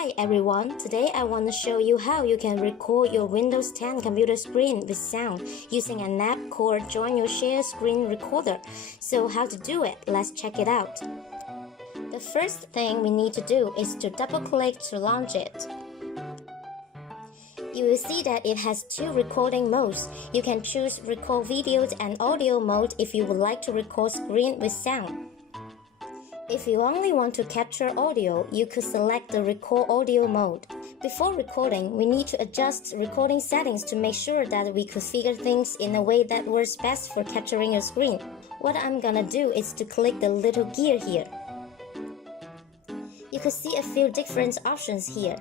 Hi everyone, today I want to show you how you can record your Windows 10 computer screen with sound using an app called Joyoshare Screen Recorder. So how to do it? Let's check it out. The first thing we need to do is to double-click to launch it. You will see that it has two recording modes. You can choose record videos and audio mode if you would like to record screen with sound. If you only want to capture audio, you could select the record audio mode. Before recording, we need to adjust recording settings to make sure that we configure things in a way that works best for capturing your screen. What I'm gonna do is to click the little gear here. You could see a few different options here.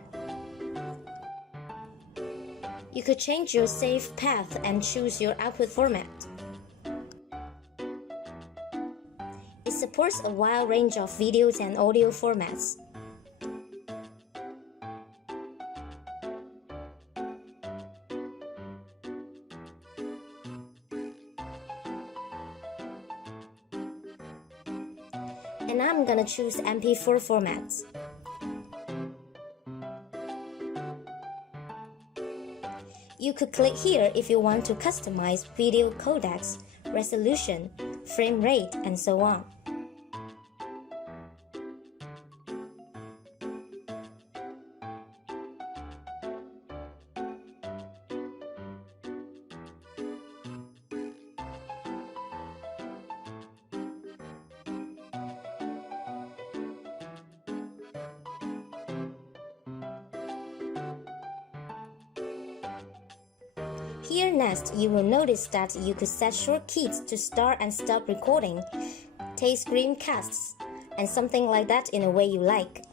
You could change your save path and choose your output format. It supports a wide range of videos and audio formats. And I'm gonna choose MP4 formats. You could click here if you want to customize video codecs, resolution, frame rate, and so on. Here next, you will notice that you could set short keys to start and stop recording, take screencasts, and something like that in a way you like.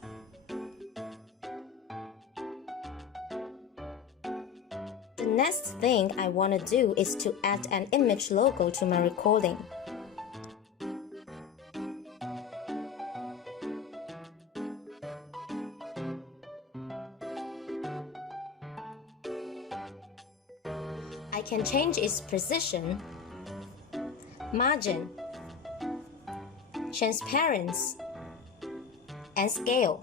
The next thing I want to do is to add an image logo to my recording. I can change its precision, margin, transparency, and scale.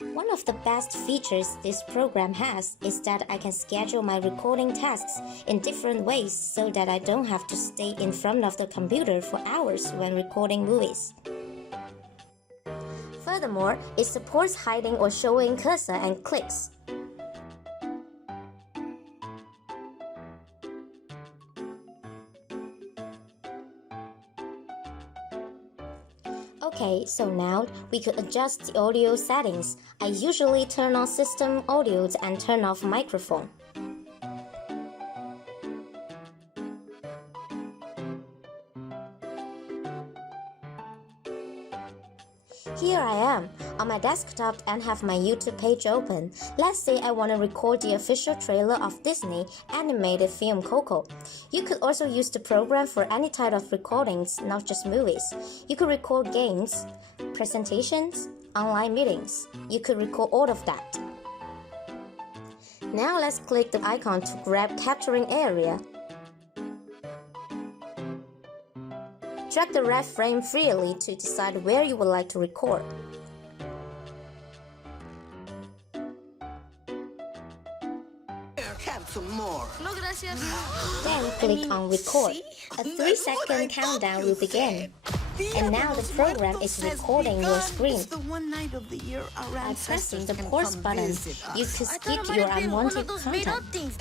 One of the best features this program has is that I can schedule my recording tasks in different ways so that I don't have to stay in front of the computer for hours when recording movies. Furthermore, it supports hiding or showing cursor and clicks. Okay, so now we could adjust the audio settings. I usually turn on system audio and turn off microphone. Here I am on my desktop and have my YouTube page open. Let's say I want to record the official trailer of Disney animated film Coco. You could also use the program for any type of recordings, not just movies. You could record games, presentations, online meetings. You could record all of that. Now let's click the icon to grab capturing area. Drag the red frame freely to decide where you would like to record. Have some more. No, gracias. Then click on record. A 3-second countdown will begin. And now the program is recording your screen. By pressing the pause button, you could skip your unwanted content.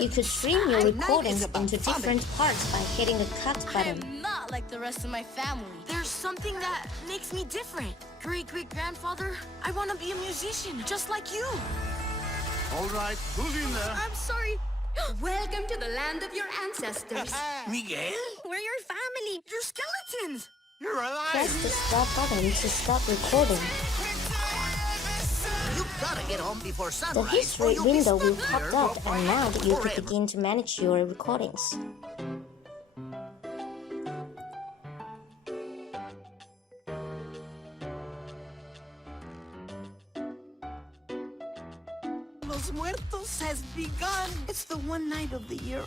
You could stream your recordings into different parts by hitting the cut button. I am not like the rest of my family. There's something that makes me different. Great-great-grandfather, I want to be a musician, just like you. All right, who's in there? I'm sorry. Welcome to the land of your ancestors. Miguel? We're your family. You're skeletons. You're alive. Press the stop button to stop recording. You gotta get home before The sunrise. history window will pop up and now you could begin to manage your recordings. Los Muertos has begun. It's the one night of the year.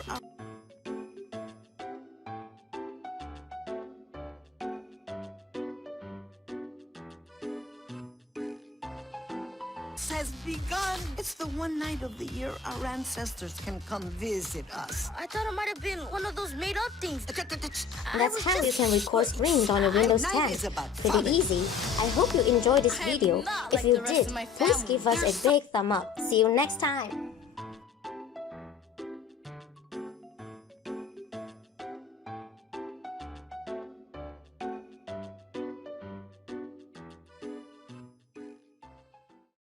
has begun. It's the one night of the year our ancestors can come visit us. I thought it might have been one of those made-up things. That's how you can record screens on your Windows 10. Night is about Pretty fun. easy. I hope you enjoyed this I am video. not If like you the rest did, of my please family. give us a big thumb up. See you next time.